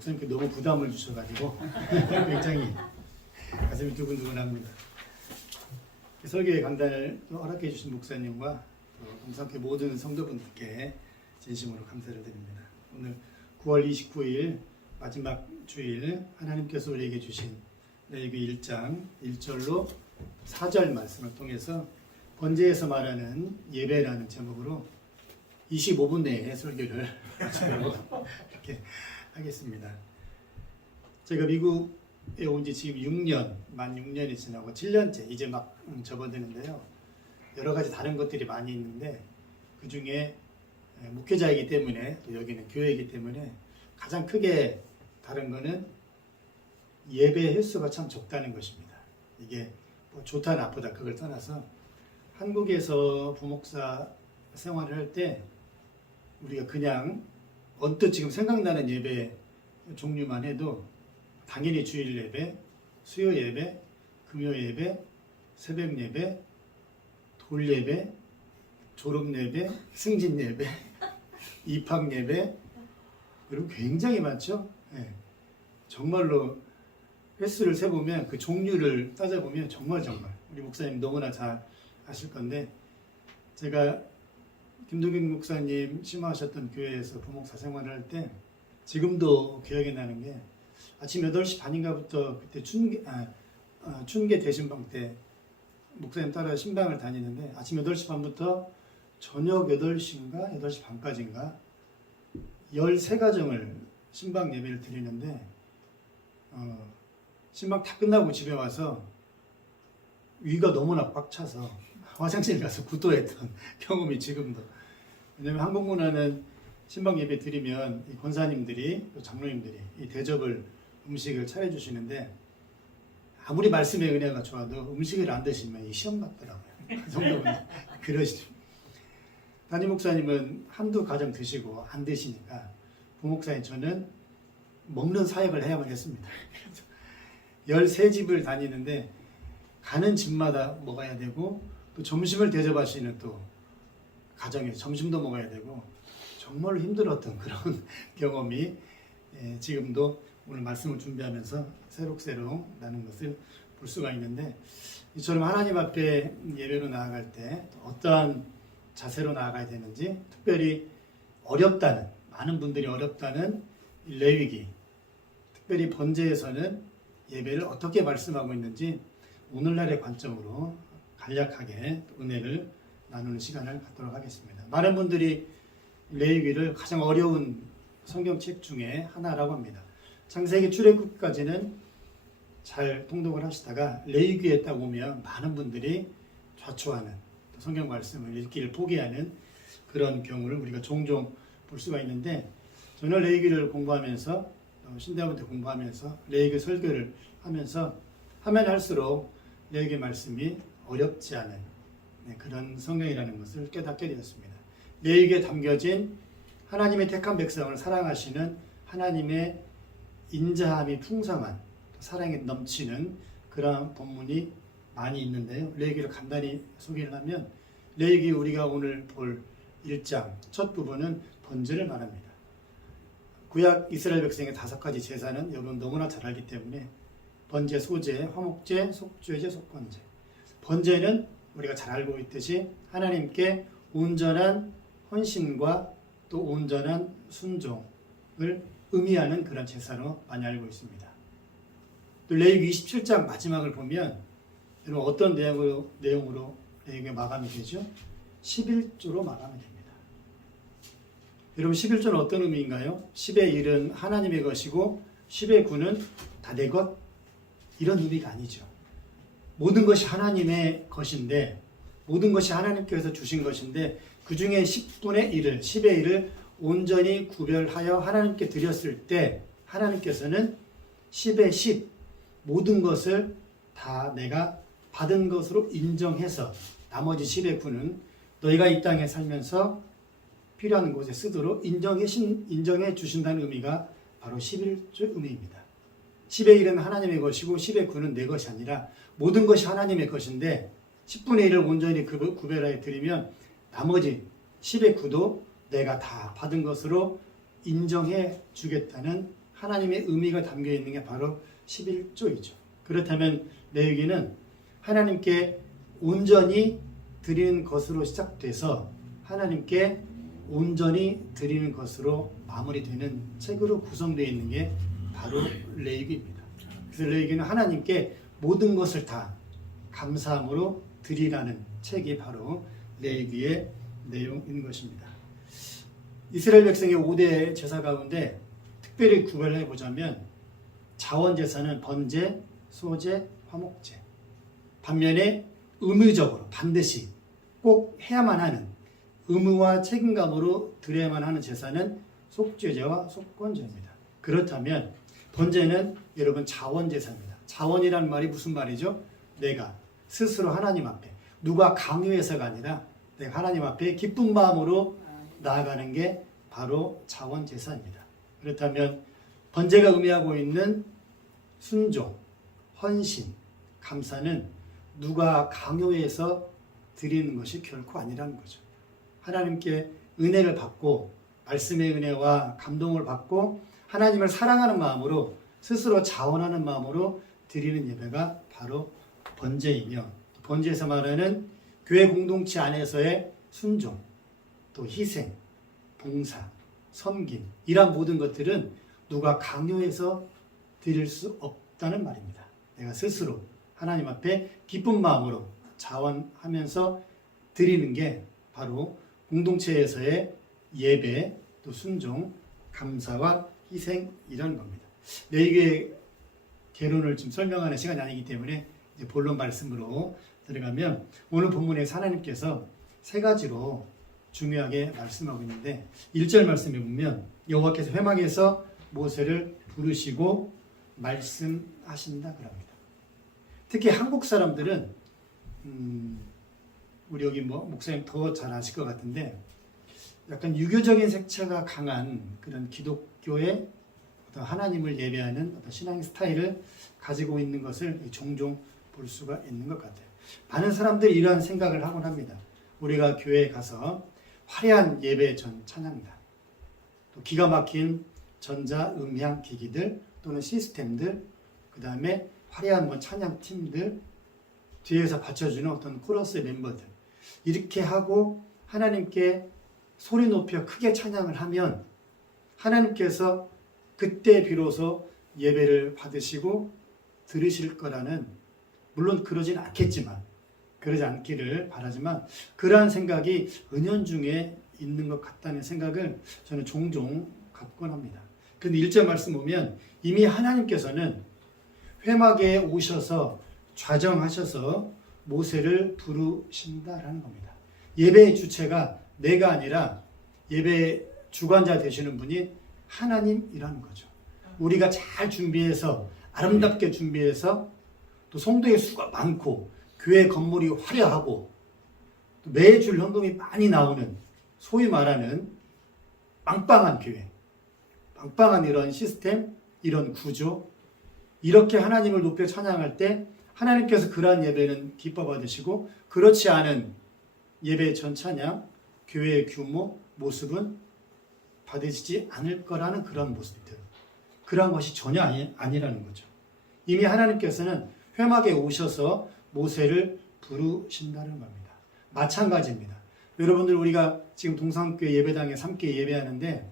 목사님께 너무 부담을 주셔가지고 굉장히 가슴이 두근두근합니다. 설교의 강단을 허락해 주신 목사님과 동산교회 모든 성도분들께 진심으로 감사를 드립니다. 오늘 9월 29일 마지막 주일 하나님께서 우리에게 주신 레위기 1장 1절로 4절 말씀을 통해서 번제에서 말하는 예배라는 제목으로 25분 내에 설교를 이렇게 하겠습니다. 제가 미국에 온 지 지금 6년, 만 6년이 지나고 7년째 이제 막 접어드는데요. 여러 가지 다른 것들이 많이 있는데 그 중에 목회자이기 때문에 또 여기는 교회이기 때문에 가장 크게 다른 거는 예배 횟수가 참 적다는 것입니다. 이게 뭐 좋다 나쁘다 그걸 떠나서 한국에서 부목사 생활을 할 때 우리가 그냥 언뜻 지금 생각나는 예배 종류만 해도 당연히 주일 예배, 수요 예배, 금요 예배, 새벽 예배, 돌 예배, 졸업 예배, 승진 예배, 입학 예배, 여러분 굉장히 많죠? 네. 정말로 횟수를 세보면 그 종류를 따져보면 정말 우리 목사님 너무나 잘 아실 건데 제가 김동균 목사님 심화하셨던 교회에서 부목사 생활을 할 때 지금도 기억이 나는 게 아침 8시 반인가부터 그때 춘계 대신방 때 목사님 따라 신방을 다니는데 아침 8시 반부터 저녁 8시인가 8시 반까지인가 13가정을 신방 예배를 드리는데 신방 다 끝나고 집에 와서 위가 너무나 꽉 차서 화장실 가서 구토했던 경험이 지금도. 왜냐면 한국 문화는 신방 예배 드리면 이 권사님들이 또 장로님들이 이 대접을 음식을 차려주시는데 아무리 말씀의 은혜가 좋아도 음식을 안 드시면 이 시험 받더라고요. 그 정도면 그러시죠. 담임 목사님은 한두 가정 드시고 안 드시니까 부목사인 저는 먹는 사역을 해야만 했습니다. 13집을 다니는데 가는 집마다 먹어야 되고 또 점심을 대접하시는 또 가정에 점심도 먹어야 되고 정말로 힘들었던 그런 경험이 지금도 오늘 말씀을 준비하면서 새록새록 나는 것을 볼 수가 있는데 이처럼 하나님 앞에 예배로 나아갈 때 어떠한 자세로 나아가야 되는지 특별히 어렵다는 많은 분들이 어렵다는 레위기 특별히 번제에서는 예배를 어떻게 말씀하고 있는지 오늘날의 관점으로 간략하게 은혜를 나누는 시간을 갖도록 하겠습니다. 많은 분들이 레위기를 가장 어려운 성경책 중에 하나라고 합니다. 창세기 출애굽까지는 잘 통독을 하시다가 레위기에 딱 오면 많은 분들이 좌초하는 성경 말씀을 읽기를 포기하는 그런 경우를 우리가 종종 볼 수가 있는데 저는 레위기를 공부하면서 신대원때 공부하면서 레위기 설교를 하면서 하면 할수록 레위기 말씀이 어렵지 않은 그런 성경이라는 것을 깨닫게 되었습니다. 레위기에 담겨진 하나님의 택한 백성을 사랑하시는 하나님의 인자함이 풍성한 사랑이 넘치는 그런 본문이 많이 있는데요. 레위기를 간단히 소개를 하면 레위기 우리가 오늘 볼 1장 첫 부분은 번제를 말합니다. 구약 이스라엘 백성의 5가지 제사는 여러분 너무나 잘 알기 때문에 번제, 소제, 화목제, 속죄제, 속건제. 번제는 우리가 잘 알고 있듯이 하나님께 온전한 헌신과 또 온전한 순종을 의미하는 그런 제사로 많이 알고 있습니다. 또 레위기 27장 마지막을 보면 여러분 어떤 내용으로 레위기가 마감이 되죠? 11조로 마감이 됩니다. 여러분 11조는 어떤 의미인가요? 10의 1은 하나님의 것이고 10의 9는 다 내 것? 이런 의미가 아니죠. 모든 것이 하나님의 것인데 모든 것이 하나님께서 주신 것인데 그 중에 10분의 1을 10의 1을 온전히 구별하여 하나님께 드렸을 때 하나님께서는 10의 10 모든 것을 다 내가 받은 것으로 인정해서 나머지 10의 9는 너희가 이 땅에 살면서 필요한 곳에 쓰도록 인정해 주신다는 의미가 바로 11조의 의미입니다. 10의 1은 하나님의 것이고 10의 9는 내 것이 아니라 모든 것이 하나님의 것인데 10분의 1을 온전히 구별하여 드리면 나머지 10의 9도 내가 다 받은 것으로 인정해 주겠다는 하나님의 의미가 담겨 있는 게 바로 11조이죠. 그렇다면 레위기는 하나님께 온전히 드리는 것으로 시작돼서 하나님께 온전히 드리는 것으로 마무리되는 책으로 구성되어 있는 게 바로 레위기입니다. 그래서 레위기는 하나님께 모든 것을 다 감사함으로 드리라는 책이 바로 레위기의 내용인 것입니다. 이스라엘 백성의 5대 제사 가운데 특별히 구별해 보자면 자원제사는 번제, 소제, 화목제. 반면에 의무적으로 반드시 꼭 해야만 하는 의무와 책임감으로 드려야만 하는 제사는 속죄제와 속건제입니다. 그렇다면 번제는 여러분 자원제사입니다. 자원이라는 말이 무슨 말이죠? 내가 스스로 하나님 앞에 누가 강요해서가 아니라 내가 하나님 앞에 기쁜 마음으로 나아가는 게 바로 자원제사입니다. 그렇다면 번제가 의미하고 있는 순종, 헌신, 감사는 누가 강요해서 드리는 것이 결코 아니라는 거죠. 하나님께 은혜를 받고 말씀의 은혜와 감동을 받고 하나님을 사랑하는 마음으로 스스로 자원하는 마음으로 드리는 예배가 바로 번제이며 번제에서 말하는 교회 공동체 안에서의 순종, 또 희생, 봉사, 섬김 이런 모든 것들은 누가 강요해서 드릴 수 없다는 말입니다. 내가 스스로 하나님 앞에 기쁜 마음으로 자원하면서 드리는 게 바로 공동체에서의 예배, 또 순종, 감사와 희생이라는 겁니다. 레위기의 개론을 좀 설명하는 시간이 아니기 때문에 이제 본론 말씀으로 들어가면 오늘 본문에서 하나님께서 세 가지로 중요하게 말씀하고 있는데 1절 말씀에 보면 여호와께서 회막에서 모세를 부르시고 말씀하신다 그럽니다. 특히 한국 사람들은 우리 여기 목사님 더 잘 아실 것 같은데 약간 유교적인 색채가 강한 그런 기독교의 어떤 하나님을 예배하는 어떤 신앙 스타일을 가지고 있는 것을 종종 볼 수가 있는 것 같아요. 많은 사람들이 이러한 생각을 하곤 합니다. 우리가 교회에 가서 화려한 예배 전 찬양단, 또 기가 막힌 전자 음향 기기들 또는 시스템들, 그 다음에 화려한 찬양 팀들, 뒤에서 받쳐주는 어떤 코러스 멤버들 이렇게 하고 하나님께 소리 높여 크게 찬양을 하면 하나님께서 그때 비로소 예배를 받으시고 들으실 거라는, 물론 그러진 않겠지만, 그러지 않기를 바라지만 그러한 생각이 은연중에 있는 것 같다는 생각을 저는 종종 갖곤 합니다. 그런데 1절 말씀 보면 이미 하나님께서는 회막에 오셔서 좌정하셔서 모세를 부르신다라는 겁니다. 예배의 주체가 내가 아니라 예배 주관자 되시는 분이 하나님이라는 거죠. 우리가 잘 준비해서 아름답게 준비해서 또 성도의 수가 많고 교회 건물이 화려하고 또 매주 현금이 많이 나오는 소위 말하는 빵빵한 교회, 빵빵한 이런 시스템, 이런 구조, 이렇게 하나님을 높여 찬양할 때 하나님께서 그러한 예배는 기뻐 받으시고 그렇지 않은 예배 전 찬양, 교회의 규모, 모습은 받으시지 않을 거라는 그런 모습들, 그런 것이 전혀 아니라는 거죠. 이미 하나님께서는 회막에 오셔서 모세를 부르신다는 겁니다. 마찬가지입니다. 여러분들 우리가 지금 동산교회 예배당에 함께 예배하는데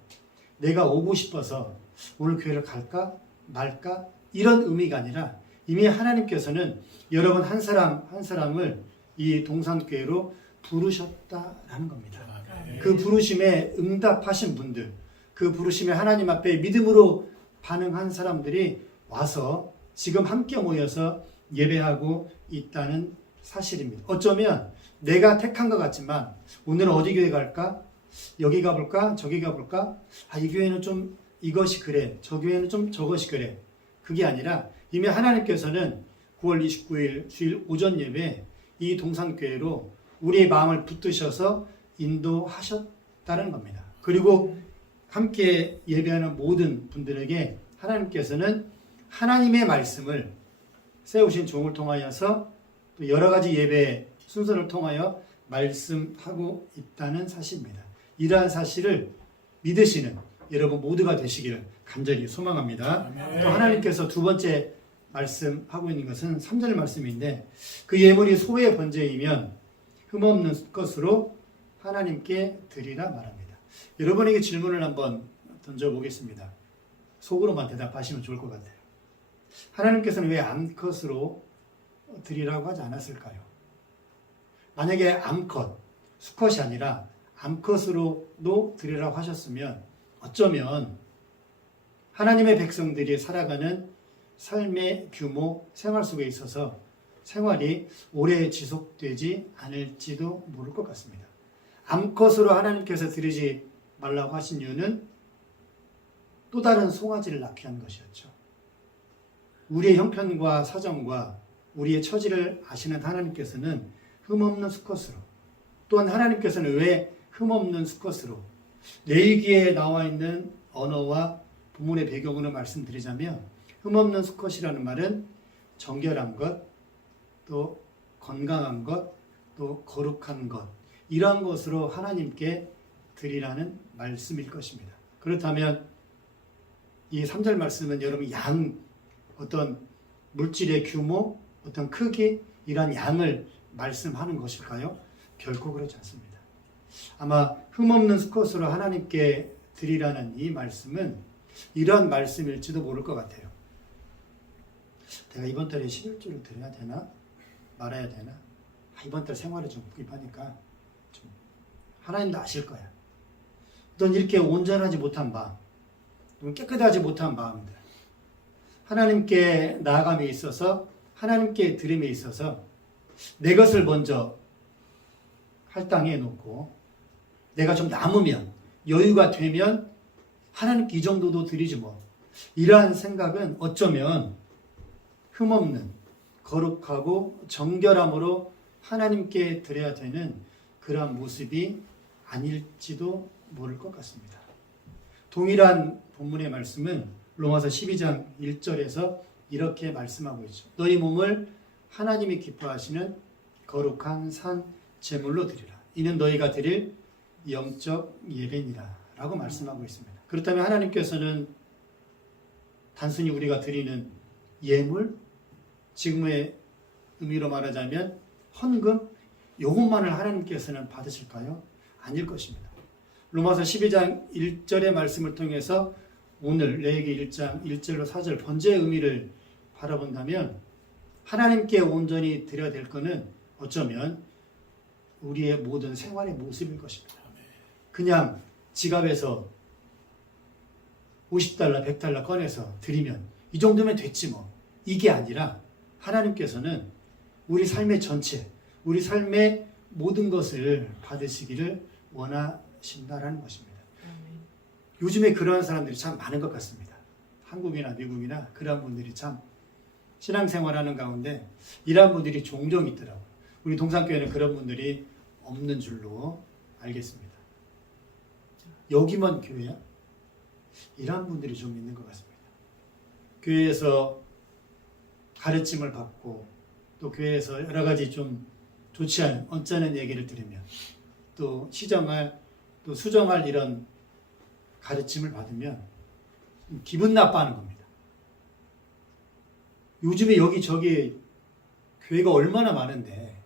내가 오고 싶어서 오늘 교회를 갈까 말까 이런 의미가 아니라 이미 하나님께서는 여러분 한 사람 한 사람을 이 동산교회로 부르셨다라는 겁니다. 그 부르심에 응답하신 분들, 그 부르심에 하나님 앞에 믿음으로 반응한 사람들이 와서 지금 함께 모여서 예배하고 있다는 사실입니다. 어쩌면 내가 택한 것 같지만 오늘은 어디 교회 갈까? 여기 가볼까? 저기 가볼까? 이 교회는 좀 이것이 그래. 저 교회는 좀 저것이 그래. 그게 아니라 이미 하나님께서는 9월 29일 주일 오전 예배 이 동산교회로 우리의 마음을 붙드셔서 인도하셨다는 겁니다. 그리고 함께 예배하는 모든 분들에게 하나님께서는 하나님의 말씀을 세우신 종을 통하여서 또 여러 가지 예배 순서를 통하여 말씀하고 있다는 사실입니다. 이러한 사실을 믿으시는 여러분 모두가 되시기를 간절히 소망합니다. 아멘. 또 하나님께서 두 번째 말씀하고 있는 것은 3절 말씀인데 그 예물이 소의 번제이면 흠없는 것으로 하나님께 드리라 말합니다. 여러분에게 질문을 한번 던져보겠습니다. 속으로만 대답하시면 좋을 것 같아요. 하나님께서는 왜 암컷으로 드리라고 하지 않았을까요? 만약에 암컷, 수컷이 아니라 암컷으로도 드리라고 하셨으면 어쩌면 하나님의 백성들이 살아가는 삶의 규모, 생활 속에 있어서 생활이 오래 지속되지 않을지도 모를 것 같습니다. 암컷으로 하나님께서 드리지 말라고 하신 이유는 또 다른 송아지를 낳게 한 것이었죠. 우리의 형편과 사정과 우리의 처지를 아시는 하나님께서는 흠없는 수컷으로, 또한 하나님께서는 왜 흠없는 수컷으로, 레위기에 나와 있는 언어와 본문의 배경으로 말씀드리자면 흠없는 수컷이라는 말은 정결한 것, 또 건강한 것, 또 거룩한 것, 이러한 것으로 하나님께 드리라는 말씀일 것입니다. 그렇다면 이 3절 말씀은 여러분 어떤 물질의 규모, 어떤 크기, 이러한 양을 말씀하는 것일까요? 결코 그렇지 않습니다. 아마 흠없는 수컷으로 하나님께 드리라는 이 말씀은 이러한 말씀일지도 모를 것 같아요. 내가 이번 달에 11조를 드려야 되나? 말아야 되나? 이번 달 생활에 좀 급하니까 좀 하나님도 아실 거야. 넌 이렇게 온전하지 못한 마음, 깨끗하지 못한 마음들, 하나님께 나아감에 있어서, 하나님께 드림에 있어서 내 것을 먼저 할당해 놓고 내가 좀 남으면, 여유가 되면 하나님께 이 정도도 드리지 뭐, 이러한 생각은 어쩌면 흠없는 거룩하고 정결함으로 하나님께 드려야 되는 그러한 모습이 아닐지도 모를 것 같습니다. 동일한 본문의 말씀은 로마서 12장 1절에서 이렇게 말씀하고 있죠. 너희 몸을 하나님이 기뻐하시는 거룩한 산 제물로 드리라. 이는 너희가 드릴 영적 예배니라 라고 말씀하고 있습니다. 그렇다면 하나님께서는 단순히 우리가 드리는 예물, 지금의 의미로 말하자면 헌금, 이것만을 하나님께서는 받으실까요? 아닐 것입니다. 로마서 12장 1절의 말씀을 통해서 오늘 레위기 1장 1절로 4절 번제의 의미를 바라본다면 하나님께 온전히 드려야 될 것은 어쩌면 우리의 모든 생활의 모습일 것입니다. 그냥 지갑에서 50달러, 100달러 꺼내서 드리면 이 정도면 됐지 뭐, 이게 아니라 하나님께서는 우리 삶의 전체, 우리 삶의 모든 것을 받으시기를 원하신다라는 것입니다. 요즘에 그러한 사람들이 참 많은 것 같습니다. 한국이나 미국이나 그러한 분들이 참 신앙생활하는 가운데 이러한 분들이 종종 있더라고요. 우리 동산교회는 그런 분들이 없는 줄로 알겠습니다. 여기만 교회야? 이러한 분들이 좀 있는 것 같습니다. 교회에서 가르침을 받고 또 교회에서 여러 가지 좀 좋지 않은 언짢은 얘기를 들으면 또 시정할 또 수정할 이런 가르침을 받으면 기분 나빠하는 겁니다. 요즘에 여기저기 교회가 얼마나 많은데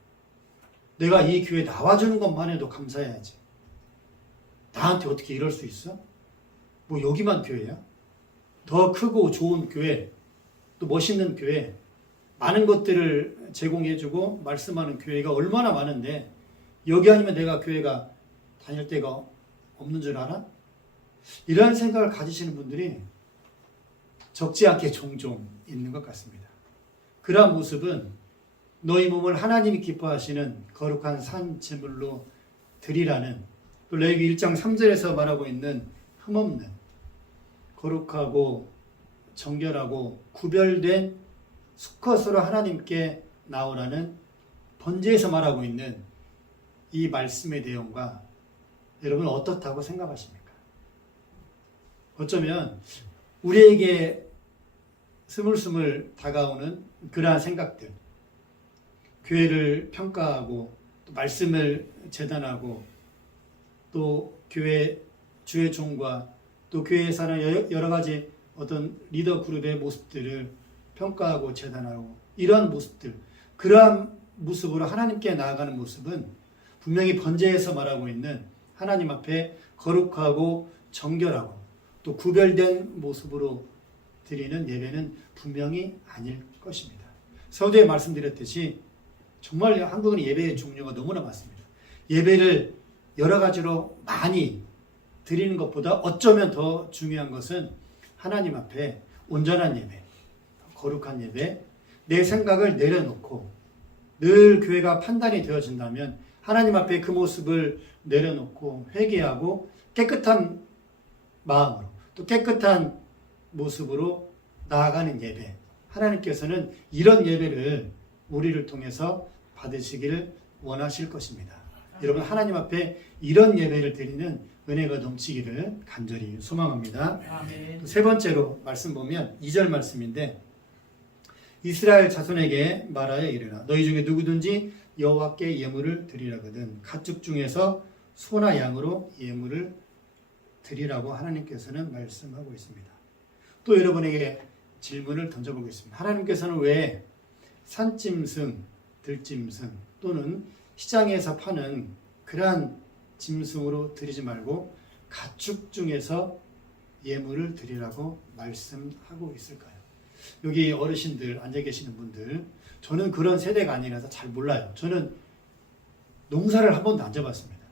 내가 이 교회 나와주는 것만 해도 감사해야지. 나한테 어떻게 이럴 수 있어? 뭐 여기만 교회야? 더 크고 좋은 교회, 또 멋있는 교회, 많은 것들을 제공해주고 말씀하는 교회가 얼마나 많은데 여기 아니면 내가 교회가 다닐 데가 없는 줄 알아? 이러한 생각을 가지시는 분들이 적지 않게 종종 있는 것 같습니다. 그러한 모습은 너희 몸을 하나님이 기뻐하시는 거룩한 산 제물로 드리라는, 또 레위기 1장 3절에서 말하고 있는 흠없는 거룩하고 정결하고 구별된 수컷으로 하나님께 나오라는 번제에서 말하고 있는 이 말씀의 내용과 여러분 어떻다고 생각하십니까? 어쩌면 우리에게 스물스물 다가오는 그러한 생각들, 교회를 평가하고 또 말씀을 재단하고 또 교회 주의 종과 또 교회에 사는 여러 가지 어떤 리더 그룹의 모습들을 평가하고 재단하고 이러한 모습들, 그러한 모습으로 하나님께 나아가는 모습은 분명히 번제에서 말하고 있는 하나님 앞에 거룩하고 정결하고 또 구별된 모습으로 드리는 예배는 분명히 아닐 것입니다. 서두에 말씀드렸듯이 정말 한국은 예배의 종류가 너무나 많습니다. 예배를 여러 가지로 많이 드리는 것보다 어쩌면 더 중요한 것은 하나님 앞에 온전한 예배, 거룩한 예배, 내 생각을 내려놓고 늘 교회가 판단이 되어진다면 하나님 앞에 그 모습을 내려놓고 회개하고 깨끗한 마음으로 또 깨끗한 모습으로 나아가는 예배, 하나님께서는 이런 예배를 우리를 통해서 받으시기를 원하실 것입니다. 여러분, 하나님 앞에 이런 예배를 드리는 은혜가 넘치기를 간절히 소망합니다. 아멘. 세 번째로 말씀 보면 2절 말씀인데, 이스라엘 자손에게 말하여 이르라. 너희 중에 누구든지 여호와께 예물을 드리라거든 가축 중에서 소나 양으로 예물을 드리라고 하나님께서는 말씀하고 있습니다. 또 여러분에게 질문을 던져보겠습니다. 하나님께서는 왜 산짐승, 들짐승 또는 시장에서 파는 그러한 짐승으로 드리지 말고 가축 중에서 예물을 드리라고 말씀하고 있을까요? 여기 어르신들 앉아 계시는 분들, 저는 그런 세대가 아니라서 잘 몰라요. 저는 농사를 한 번도 안 져봤습니다.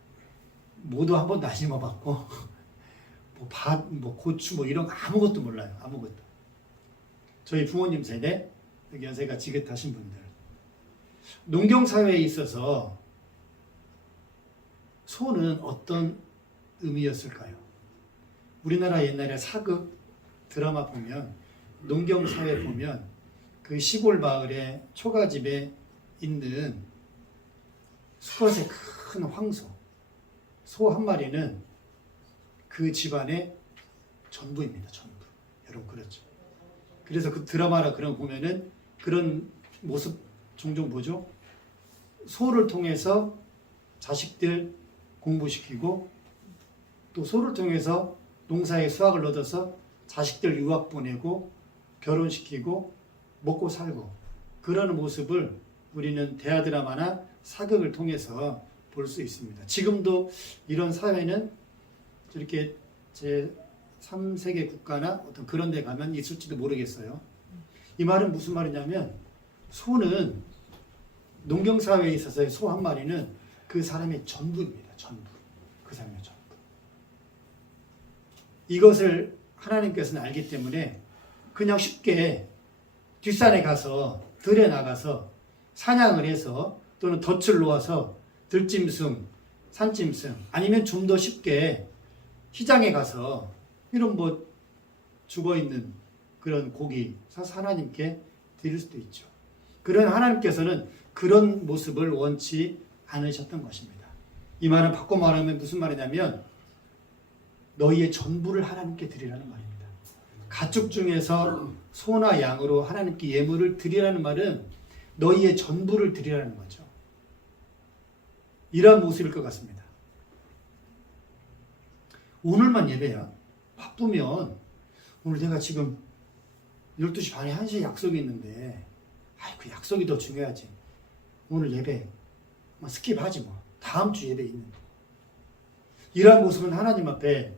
모두 한 번도 안 심어봤고 뭐 밭, 뭐 고추 뭐 이런 거 아무것도 몰라요. 아무것도. 저희 부모님 세대, 여기 연세가 지긋하신 분들, 농경사회에 있어서 소는 어떤 의미였을까요? 우리나라 옛날에 사극 드라마 보면, 농경사회 보면 그 시골 마을의 초가집에 있는 수컷의 큰 황소, 소 한 마리는 그 집안의 전부입니다. 전부. 여러분 그렇죠. 그래서 그 드라마나 그런 거 보면은 그런 모습 종종 보죠. 소를 통해서 자식들 공부시키고 또 소를 통해서 농사의 수확을 얻어서 자식들 유학 보내고 결혼시키고 먹고 살고 그러는 모습을 우리는 대하드라마나 사극을 통해서 볼 수 있습니다. 지금도 이런 사회는 저렇게 제3세계 국가나 어떤 그런 데 가면 있을지도 모르겠어요. 이 말은 무슨 말이냐면, 소는 농경사회에 있어서의 소 한 마리는 그 사람의 전부입니다. 전부. 그 사람의 전부. 이것을 하나님께서는 알기 때문에 그냥 쉽게 뒷산에 가서 들에 나가서 사냥을 해서 또는 덫을 놓아서 들짐승, 산짐승 아니면 좀 더 쉽게 시장에 가서 이런 뭐 죽어있는 그런 고기 사서 하나님께 드릴 수도 있죠. 그런 하나님께서는 그런 모습을 원치 않으셨던 것입니다. 이 말은 바꿔 말하면 무슨 말이냐면 너희의 전부를 하나님께 드리라는 말입니다. 가축 중에서 소나 양으로 하나님께 예물을 드리라는 말은 너희의 전부를 드리라는 거죠. 이러한 모습일 것 같습니다. 오늘만 예배야. 바쁘면 오늘 내가 지금 12시 반에 1시에 약속이 있는데 그 약속이 더 중요하지. 오늘 예배 스킵하지 뭐. 다음 주 예배 있는데. 이러한 모습은 하나님 앞에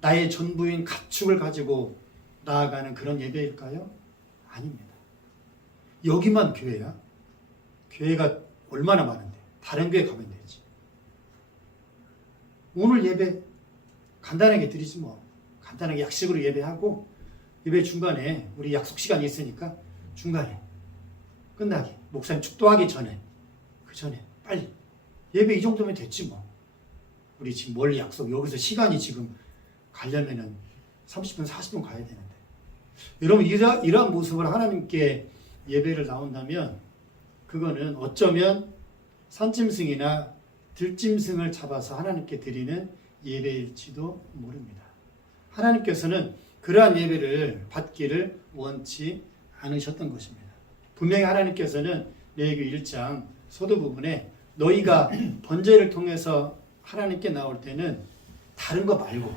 나의 전부인 가축을 가지고 나아가는 그런 예배일까요? 아닙니다. 여기만 교회야? 교회가 얼마나 많은데 다른 교회 가면 되지. 오늘 예배 간단하게 드리지 뭐. 간단하게 약식으로 예배하고 예배 중간에 우리 약속 시간이 있으니까 중간에 끝나기 목사님 축도하기 전에 그 전에 빨리 예배 이 정도면 됐지 뭐. 우리 지금 멀리 약속 여기서 시간이 지금 가려면은 30분 40분 가야 되는데 여러분 이러한 모습을 하나님께 예배를 나온다면 그거는 어쩌면 산짐승이나 들짐승을 잡아서 하나님께 드리는 예배일지도 모릅니다. 하나님께서는 그러한 예배를 받기를 원치 않으셨던 것입니다. 분명히 하나님께서는 레위기 1장 서두 부분에 너희가 번제를 통해서 하나님께 나올 때는 다른 거 말고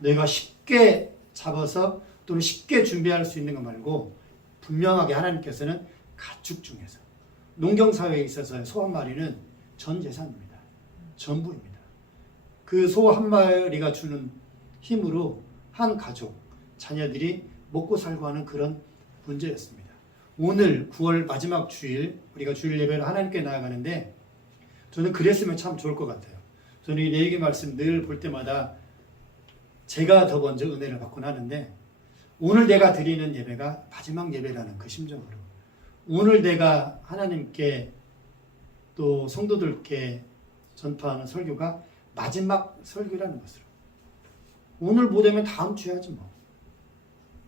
내가 쉽게 잡아서 또는 쉽게 준비할 수 있는 것 말고 분명하게 하나님께서는 가축 중에서 농경사회에 있어서 소 한 마리는 전 재산입니다. 전부입니다. 그 소 한 마리가 주는 힘으로 한 가족, 자녀들이 먹고 살고 하는 그런 문제였습니다. 오늘 9월 마지막 주일 우리가 주일 예배를 하나님께 나아가는데 저는 그랬으면 참 좋을 것 같아요. 저는 이 레위기 말씀 늘 볼 때마다 제가 더 먼저 은혜를 받곤 하는데 오늘 내가 드리는 예배가 마지막 예배라는 그 심정으로 오늘 내가 하나님께 또 성도들께 전파하는 설교가 마지막 설교라는 것으로 오늘 못하면 다음 주에 하지 뭐.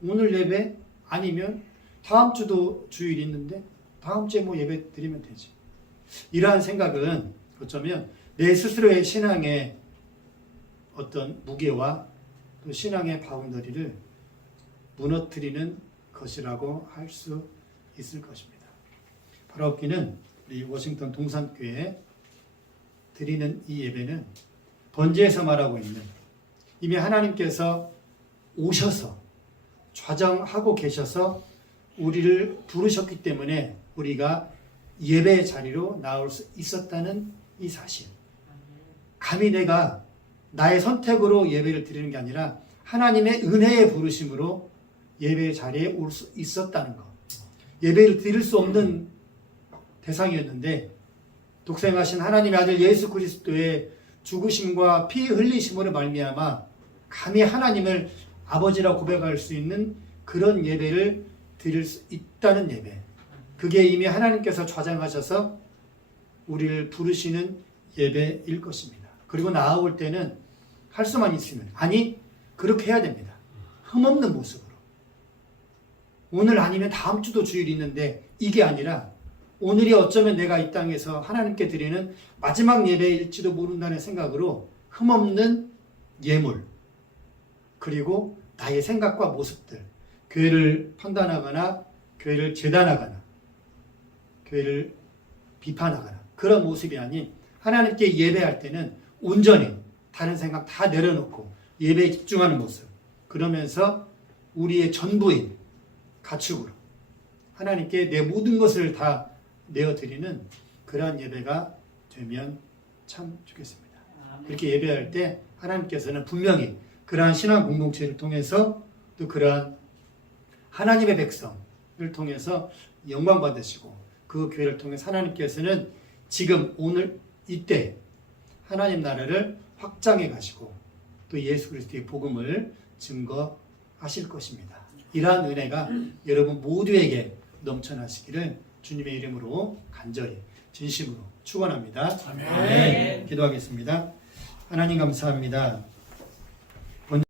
오늘 예배 아니면 다음 주도 주일 있는데 다음 주에 뭐 예배 드리면 되지. 이러한 생각은 어쩌면 내 스스로의 신앙의 어떤 무게와 또 신앙의 바운더리를 무너뜨리는 것이라고 할 수 있을 것입니다. 바로 없기는 우리 워싱턴 동산교회에 드리는 이 예배는 번제에서 말하고 있는 이미 하나님께서 오셔서 좌정하고 계셔서 우리를 부르셨기 때문에 우리가 예배 자리로 나올 수 있었다는 이 사실. 감히 내가 나의 선택으로 예배를 드리는 게 아니라 하나님의 은혜의 부르심으로 예배 자리에 올 수 있었다는 것. 예배를 드릴 수 없는 대상이었는데 독생하신 하나님의 아들 예수 그리스도의 죽으심과 피 흘리심으로 말미암아 감히 하나님을 아버지라 고백할 수 있는 그런 예배를 드릴 수 있다는 예배. 그게 이미 하나님께서 좌장하셔서 우리를 부르시는 예배일 것입니다. 그리고 나아올 때는 할 수만 있으면 아니 그렇게 해야 됩니다. 흠없는 모습으로. 오늘 아니면 다음 주도 주일 있는데 이게 아니라 오늘이 어쩌면 내가 이 땅에서 하나님께 드리는 마지막 예배일지도 모른다는 생각으로 흠없는 예물 그리고 나의 생각과 모습들 교회를 판단하거나 교회를 재단하거나 교회를 비판하거나 그런 모습이 아닌 하나님께 예배할 때는 온전히 다른 생각 다 내려놓고 예배에 집중하는 모습 그러면서 우리의 전부인 가축으로 하나님께 내 모든 것을 다 내어드리는 그러한 예배가 되면 참 좋겠습니다. 그렇게 예배할 때 하나님께서는 분명히 그러한 신앙 공동체를 통해서 또 그러한 하나님의 백성을 통해서 영광 받으시고 그 교회를 통해서 하나님께서는 지금 오늘 이때 하나님 나라를 확장해 가시고 또 예수 그리스도의 복음을 증거하실 것입니다. 이러한 은혜가 여러분 모두에게 넘쳐나시기를 주님의 이름으로 간절히 진심으로 축원합니다. 아멘. 기도하겠습니다. 하나님 감사합니다.